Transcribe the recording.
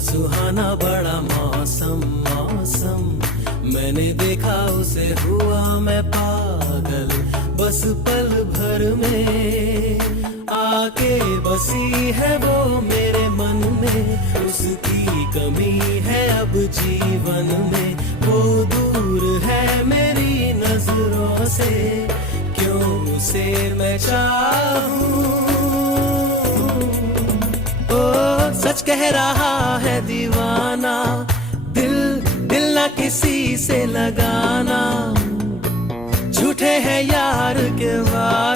सुहाना बड़ा मौसम मौसम, मैंने देखा उसे हुआ मैं पागल, बस पल भर में आके बसी है वो मेरे मन में। उसकी कमी है अब जीवन में, वो दूर है मेरी नजरों से, क्यों उसे मैं चाहूं। ओ सच कह रहा है दीवाना, दिल ना किसी से लगाना, झूठे हैं यार के वार